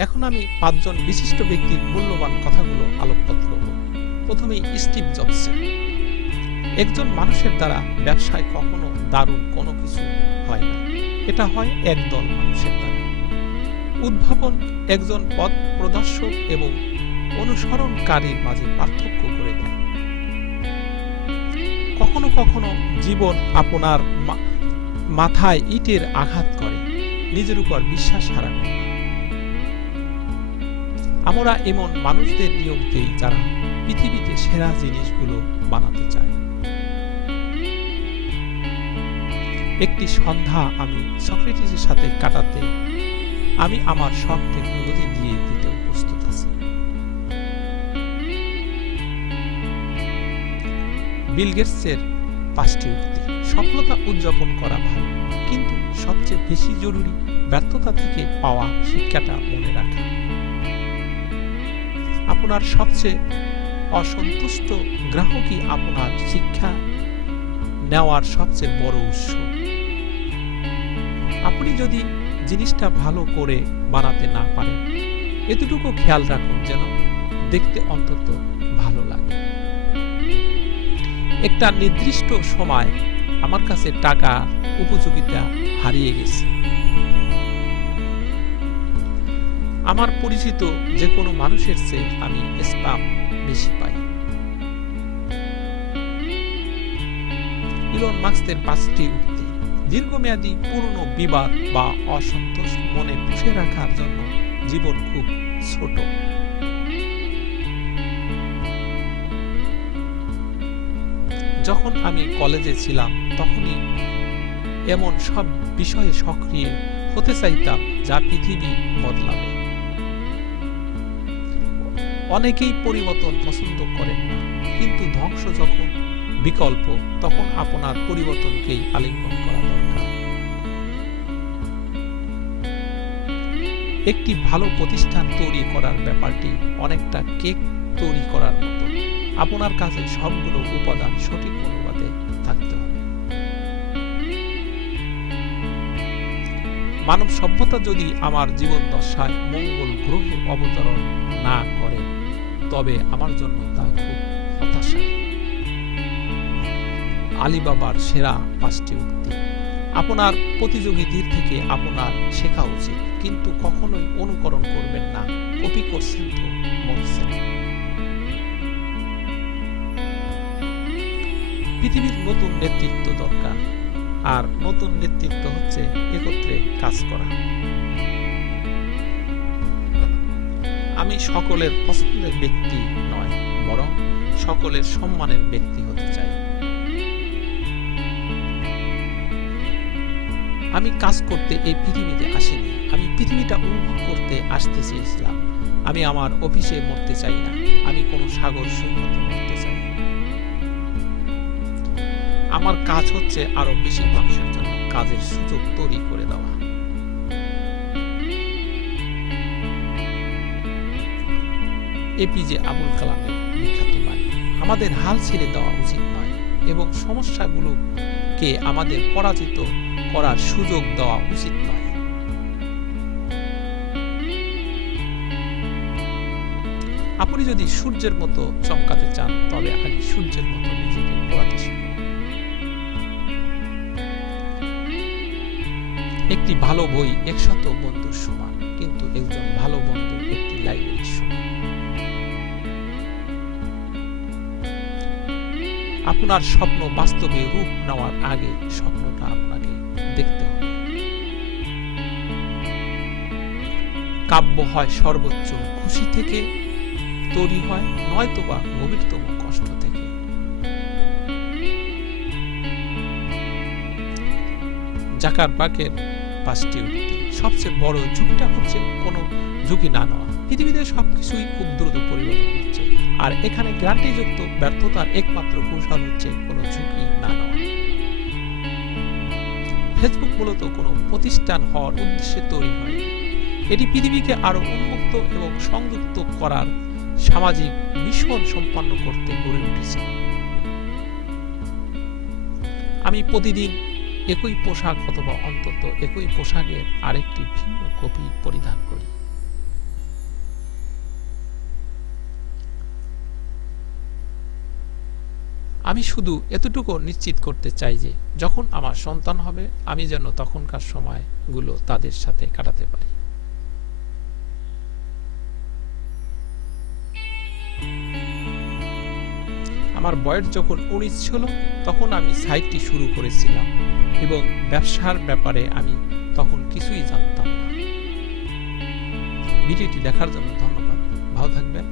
এখন আমি ৫ জন বিশিষ্ট ব্যক্তির মূল্যবান কথাগুলো আলোকপাত করব। প্রথমেই স্টিভ জবসের। একজন মানুষের দ্বারা ব্যবসায় কখনো দারুণ কোনো কিছু হয় না, এটা হয় একদল মানুষের দ্বারা। উদ্ভাবন একজন পথ প্রদর্শক এবং অনুসরণকারীর মাঝে পার্থক্য করে দেয়। কখনো কখনো জীবন আপনার মাথায় ইটের আঘাত করে, নিজের উপর বিশ্বাস হারানো। আমরা এমন মানুষদের নিয়োগ দেই যারা পৃথিবীতে সেরা জিনিসগুলো বানাতে চায়। একটি সন্ধ্যা আমি সক্রেটিসের সাথে কাটাতে আমি আমার সব টেকনোলজি দিয়ে দিতে প্রস্তুত আছি। বিল গেটসের ৫টি উক্তি। সফলতা উদযাপন করা ভালো, কিন্তু সবচেয়ে বেশি জরুরি ব্যর্থতা থেকে পাওয়া শিক্ষাটা মনে রাখা। আপনার সবচেয়ে অসন্তুষ্ট গ্রাহকই আপনার শিক্ষা নেওয়ার সবচেয়ে বড় উৎস। আপনি যদি জিনিসটা ভালো করে বানাতে না পারেন, এতটুকু খেয়াল রাখুন যেন দেখতে অন্তত ভালো লাগে। একটা নির্দিষ্ট সময় আমার কাছে টাকা উপযোগিতা হারিয়ে গেছে। আমার পরিচিত যে কোনো মানুষের চেয়ে আমি স্প্যাম বেশি পাই। ইলন মাস্কের ৫টি উক্তি। দীর্ঘমেয়াদী পুরনো বিবাদ বা অসন্তোষ মনে পুষে রাখার জন্য জীবন খুব ছোট। যখন আমি কলেজে ছিলাম তখনই এমন সব বিষয়ে সক্রিয় হতে চাইতাম যা পৃথিবী বদলাবে। অনেকেই পরিবর্তন পছন্দ করেন না, কিন্তু ধ্বংস যখন বিকল্প তখন আপনার পরিবর্তনকেই আলিঙ্গন করা দরকার। একটি ভালো প্রতিষ্ঠান তৈরি করার ব্যাপারটি অনেকটা কেক তৈরি করার মতো। আপনার কাছে সবগুলো উপাদান সঠিক অনুপাতে থাকতে হবে। মানব সভ্যতা যদি আমার জীবন দশায় মঙ্গল গ্রহে অবতরণ না করে, তবে আমার জন্য তা খুব হতাশা। আলিবাবার সেরা ৫টি উক্তি। আপনার প্রতিযোগীদের থেকে আপনার শেখা উচিত, কিন্তু কখনোই অনুকরণ করবেন না। কপি করছেন তো মরছেন। পৃথিবীর নতুন নেতৃত্ব দরকার, আর নতুন নেতৃত্ব হচ্ছে একত্রে কাজ করা। আমি সকলের পছন্দের ব্যক্তি নয়, বরং সকলের সম্মানের ব্যক্তি হতে চাই। আমি কাজ করতে এই পৃথিবীতে আসিনি, আমি পৃথিবীটা উপভোগ করতে আসতে চেয়েছিলাম। আমি আমার অফিসে মরতে চাই না, আমি কোনো সাগর সৈকতে মরতে চাই। আমার কাজ হচ্ছে আরো বেশি মানুষের জন্য কাজের সুযোগ তৈরি করে দেওয়া। এপিজে আবুল কালামের বিখ্যাত বাণী। আমাদের হাল ছেড়ে দেওয়া উচিত নয় এবং সমস্যাগুলোকে আমাদের পরাজিত করার সুযোগ দেওয়া উচিত নয়। আপনি যদি সূর্যের মতো চমকাতে চান, তবে আগে সূর্যের মতো নিজেকে পোড়াতে শিখুন। একটি ভালো বই ১০০ বন্ধুর সমান, কিন্তু একজন ভালো বন্ধু একটি লাইব্রেরির সমান। আপনার স্বপ্ন বাস্তবে রূপ নেওয়ার আগে স্বপ্নটা আপনাকে দেখতে হবে। কাব্য হয় সর্বোচ্চ খুশি থেকে তৈরি হয়, নয়তোবা গভীরতম কষ্ট থেকে। জাকারবার্গের ৫টি উক্তি। সবচেয়ে বড় ঝুঁকিটা হচ্ছে কোনো ঝুঁকি না নেওয়া। পৃথিবীতে সবকিছুই খুব দ্রুত পরিবর্তন হচ্ছে, আর এখানে গ্যারান্টিযুক্ত ব্যর্থতার একমাত্র কৌশল হচ্ছে কোনো ঝুঁকি না নেওয়া। ফেসবুক মূলত কোনো প্রতিষ্ঠান হওয়ার উদ্দেশ্যে তৈরি হয়নি, এটি পৃথিবীকে আরো উন্মুক্ত এবং সংযুক্ত করার সামাজিক মিশন সম্পন্ন করতে গড়ে উঠেছে। আমি প্রতিদিন একই পোশাক অথবা অন্তত একই পোশাকের আরেকটি ভিন্ন কপি পরিধান করি। আমি শুধু এতটুকু নিশ্চিত করতে চাই যে যখন আমার সন্তান হবে আমি যেন তখনকার সময়গুলো তাদের সাথে কাটাতে পারি। আমার বয়স যখন 19 ছিল তখন আমি সাইটটি শুরু করেছিলাম এবং ব্যবসার ব্যাপারে আমি তখন কিছুই জানতাম না। ভিডিওটি দেখার জন্য ধন্যবাদ। ভালো থাকবেন।